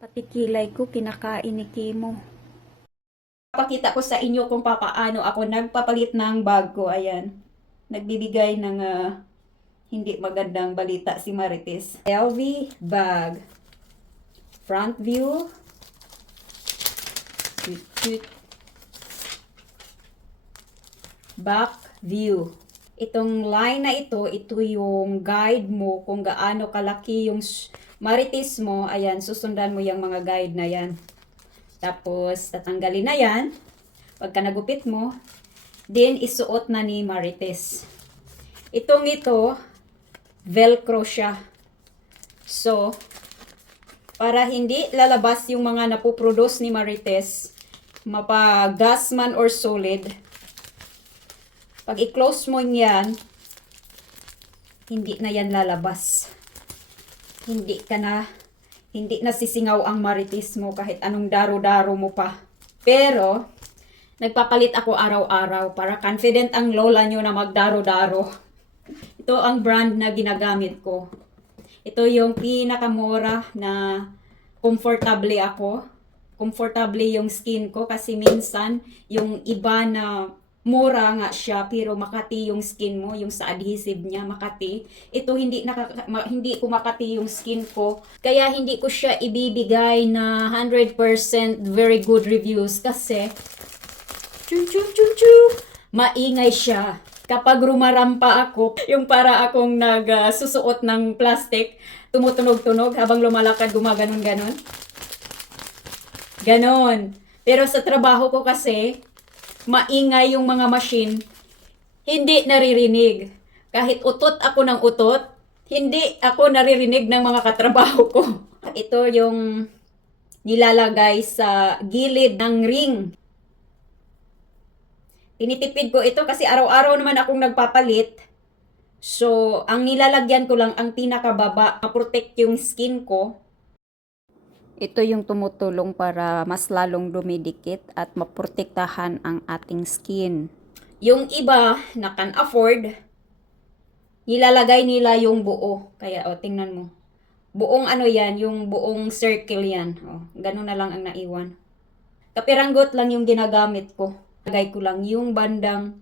Pati kilay ko kinakain ni Kimo. Papakita ko sa inyo kung papaano ako nagpapalit ng bag ko. Ayan. Nagbibigay ng hindi magandang balita si Marites. LV bag. Front view. Cute. Back view. Itong line na ito yung guide mo kung gaano kalaki yung Marites mo. Ayan, susundan mo yung mga guide na yan. Tapos, tatanggalin na yan. Pagka nagupit mo, then isuot na ni Marites. Ito, velcro siya. So, para hindi lalabas yung mga napoproduce ni Marites, mapa-gas man or solid, pag i-close mo yan, hindi na yan lalabas. Hindi na sisingaw ang Marites mo kahit anong daro-daro mo pa. Pero, nagpapalit ako araw-araw para confident ang lola nyo na magdaro-daro. Ito ang brand na ginagamit ko. Ito yung pinakamura na komportable ako. Komportable yung skin ko kasi minsan yung iba na mura nga siya pero makati yung skin mo, yung sa adhesive niya makati. Ito hindi ko makati yung skin ko. Kaya hindi ko siya ibibigay na 100% very good reviews kasi maingay siya. Kapag rumarampa ako, yung para akong nagsusuot ng plastic, tumutunog-tunog habang lumalakad, gumaganon-ganon. Ganon. Pero sa trabaho ko kasi, maingay yung mga machine, hindi naririnig. Kahit utot ako ng utot, hindi ako naririnig ng mga katrabaho ko. Ito yung nilalagay sa gilid ng ring. Tinitipid ko ito kasi araw-araw naman akong nagpapalit. So, ang nilalagyan ko lang ang pinakababa, ma-protect yung skin ko. Ito yung tumutulong para mas lalong dumidikit at maprotektahan ang ating skin. Yung iba na can afford, nilalagay nila yung buo. Kaya, tingnan mo. Buong yan, yung buong circle yan. Ganun na lang ang naiwan. Kapiranggot lang yung ginagamit ko. Lagay ko lang yung bandang,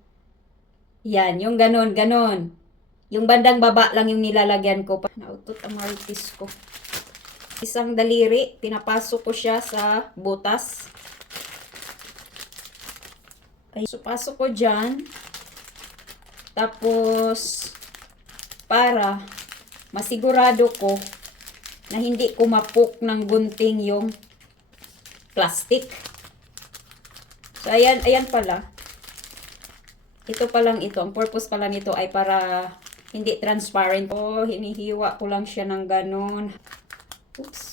yan, yung ganon. Yung bandang baba lang yung nilalagyan ko. Nautot ang Marites ko. Isang daliri, pinapasok ko siya sa butas. Ay, so, pasok ko dyan. Tapos, para masigurado ko na hindi kumapok ng gunting yung plastic. So, ayan pala. Ito pa lang ito. Ang purpose pala nito ay para hindi transparent. Hinihiwa ko lang siya ng ganon. Oops.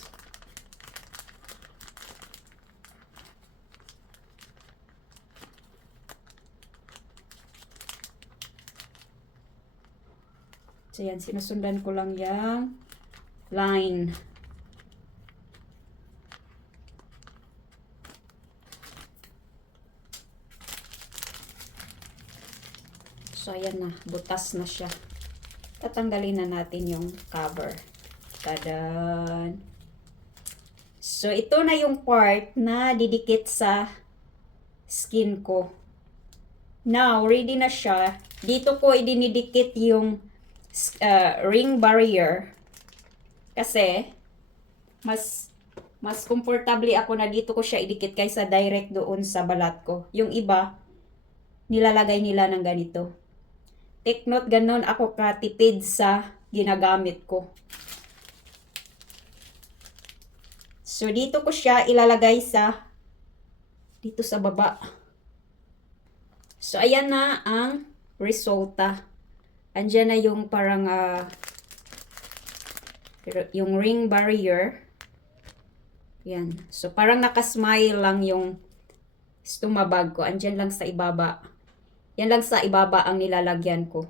So, yan. Sinusundan ko lang yung line. So, ayan na. Butas na siya. Tatanggalin na natin yung cover. Tadan! So, ito na yung part na didikit sa skin ko. Now, ready na siya. Dito ko idinidikit yung ring barrier. Kasi, mas comfortable ako na dito ko siya idikit kaysa direct doon sa balat ko. Yung iba, nilalagay nila ng ganito. Take note, ganon ako katipid sa ginagamit ko. So, dito ko siya ilalagay dito sa baba. So, ayan na ang resulta. Andyan na yung parang, yung ring barrier. Yan. So, parang nakasmile lang yung stumabag ko. Andyan lang sa ibaba. Yan lang sa ibaba ang nilalagyan ko.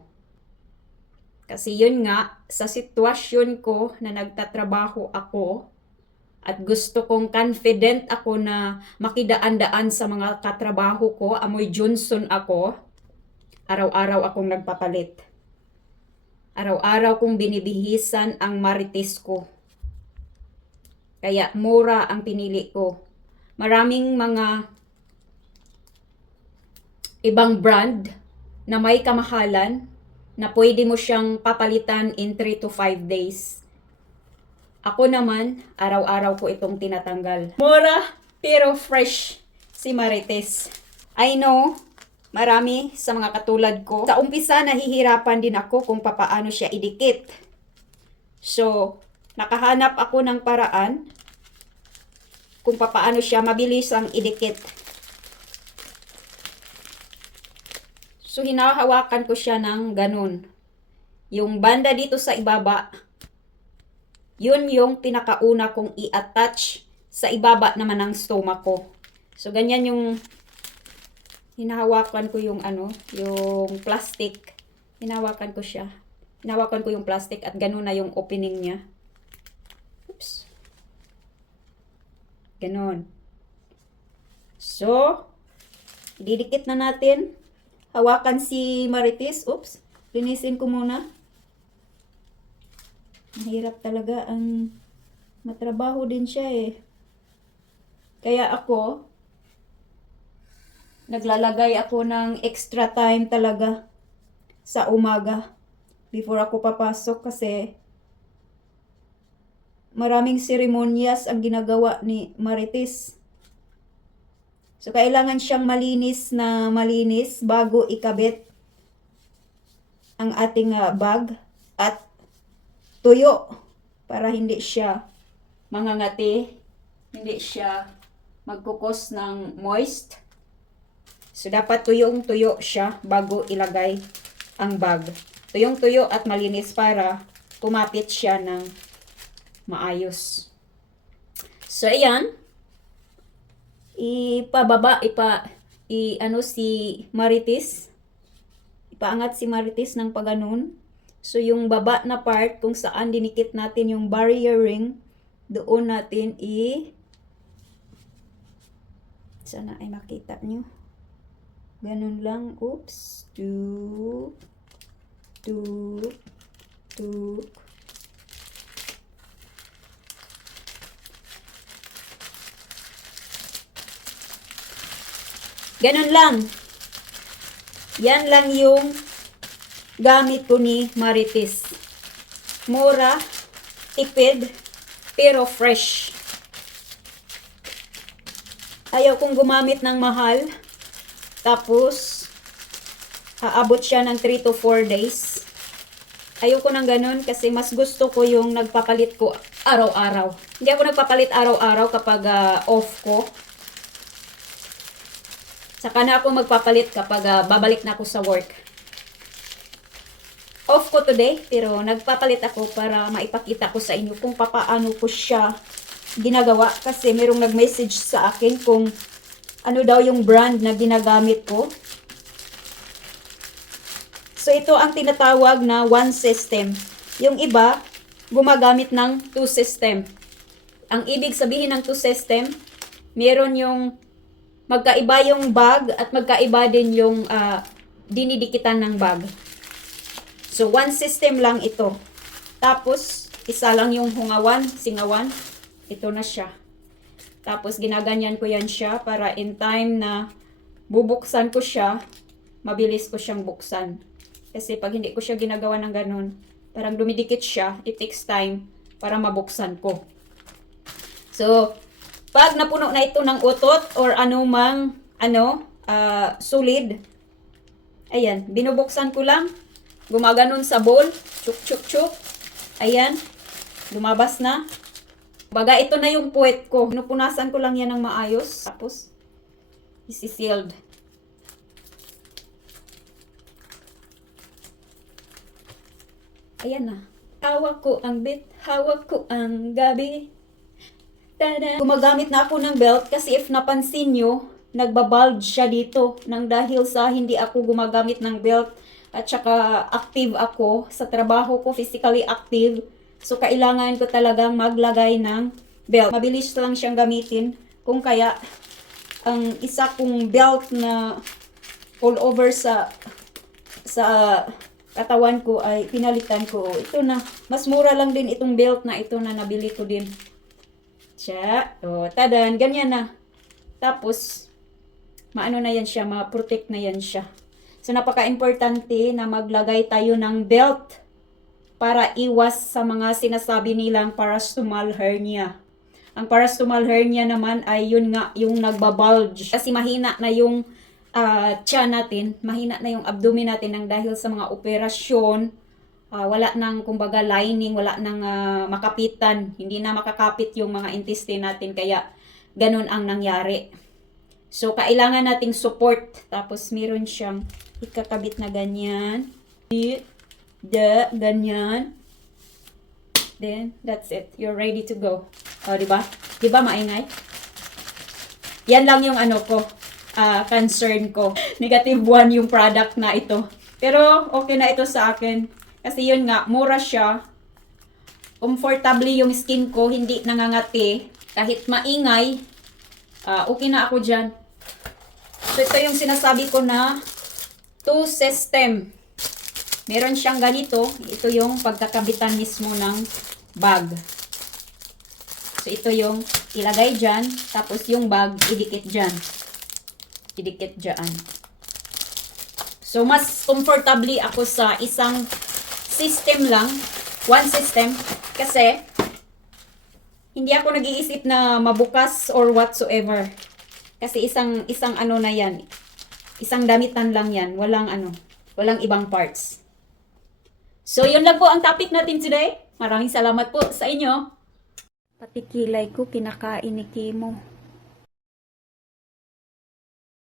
Kasi yun nga, sa sitwasyon ko na nagtatrabaho ako at gusto kong confident ako na makidaan-daan sa mga katrabaho ko, amoy Johnson ako, araw-araw akong nagpapalit. Araw-araw kong binibihisan ang Marites ko. Kaya mura ang pinili ko. Maraming mga ibang brand na may kamahalan na pwede mo siyang papalitan in 3 to 5 days. Ako naman, araw-araw ko itong tinatanggal. Mura pero fresh si Marites. I know, marami sa mga katulad ko. Sa umpisa, nahihirapan din ako kung papaano siya idikit. So, nakahanap ako ng paraan kung papaano siya mabilis ang idikit. So, hinahawakan ko siya ng ganun. Yung banda dito sa ibaba, yun yung pinakauna kong i-attach sa ibaba naman ng stomach ko. So, ganyan yung hinahawakan ko yung yung plastic. Hinahawakan ko siya. Hinahawakan ko yung plastic at ganun na yung opening niya. Oops. Ganun. So, didikit na natin. Hawakan si Marites. Oops. Linisin ko muna. Mahirap talaga ang matrabaho din siya eh. Kaya ako, naglalagay ako ng extra time talaga sa umaga before ako papasok kasi maraming seremonyas ang ginagawa ni Marites. So, kailangan siyang malinis bago ikabit ang ating bag at tuyo para hindi siya mangangati, hindi siya magkukos ng moist. So, dapat tuyong-tuyo siya bago ilagay ang bag. Tuyong-tuyo at malinis para kumapit siya ng maayos. So, ayan. Si Marites. Ipaangat si Marites ng paganon. So, yung baba na part kung saan dinikit natin yung barrier ring, doon natin sana ay makita nyo. Ganun lang. Oops. Tuk. Ganun lang. Yan lang yung gamit ko ni Marites. Mura, tipid, pero fresh. Ayaw kong gumamit ng mahal. Tapos, aabot siya ng 3 to 4 days. Ayoko nang ganun kasi mas gusto ko yung nagpapalit ko araw-araw. Hindi ako nagpapalit araw-araw kapag off ko. Saka na ako magpapalit kapag babalik na ako sa work. Off ko today, pero nagpapalit ako para maipakita ko sa inyo kung papaano ko siya ginagawa. Kasi merong nag-message sa akin kung ano daw yung brand na ginagamit ko. So, ito ang tinatawag na one system. Yung iba, gumagamit ng two system. Ang ibig sabihin ng two system, meron yung magkaiba yung bag at magkaiba din yung dinidikitan ng bag. So, one system lang ito. Tapos, isa lang yung hungawan, singawan. Ito na siya. Tapos, ginaganyan ko yan siya para in time na bubuksan ko siya, mabilis ko siyang buksan. Kasi pag hindi ko siya ginagawa ng ganun, parang dumidikit siya, it takes time para mabuksan ko. So, pag napuno na ito ng utot or anumang solid, ayan, binubuksan ko lang, gumaganon sa bowl, chuk. Ayan, lumabas na. Baga, ito na yung puwet ko. Pinupunasan ko lang yan ng maayos. Tapos, isi-sealed. Ayan na. Hawak ko ang bit, hawak ko ang gabi. Tada! Gumagamit na ako ng belt kasi if napansin nyo, nagbabulge siya dito. Nang dahil sa hindi ako gumagamit ng belt at saka active ako sa trabaho ko, physically active. So, kailangan ko talagang maglagay ng belt. Mabilis lang siyang gamitin. Kung kaya, ang isa kong belt na all over sa katawan ko ay pinalitan ko. Ito na. Mas mura lang din itong belt na ito na nabili ko din. Siya. O, tadan. Ganyan na. Tapos, maano na yan siya, ma-protect na yan siya. So, napaka-importante na maglagay tayo ng belt para iwas sa mga sinasabi nilang parastomal hernia. Ang parastomal hernia naman ay yun nga, yung nagbabulge. Kasi mahina na yung tiyan natin, mahina na yung abdomen natin nang dahil sa mga operasyon, wala nang kumbaga lining, wala nang makapitan, hindi na makakapit yung mga intestine natin, kaya ganun ang nangyari. So, kailangan nating support. Tapos, meron siyang ikakabit na ganyan. Ganyan. Then, that's it. You're ready to go. O, diba? Diba maingay? Yan lang yung ano ko, concern ko. Negative 1 yung product na ito. Pero, okay na ito sa akin. Kasi yun nga, mura siya. Comfortably yung skin ko, hindi nangangati. Kahit maingay, okay na ako dyan. So, ito yung sinasabi ko na 2 system. Meron siyang ganito. Ito yung pagkakabitan mismo ng bag. So, ito yung ilagay dyan. Tapos, yung bag, idikit dyan. Idikit dyan. So, mas comfortably ako sa isang system lang. One system. Kasi, hindi ako nag-iisip na mabukas or whatsoever. Kasi isang ano na yan. Isang damitan lang yan. Walang ibang parts. So, yun lang po ang topic natin today. Maraming salamat po sa inyo. Pati kilay ko, kinakain ni Kimo.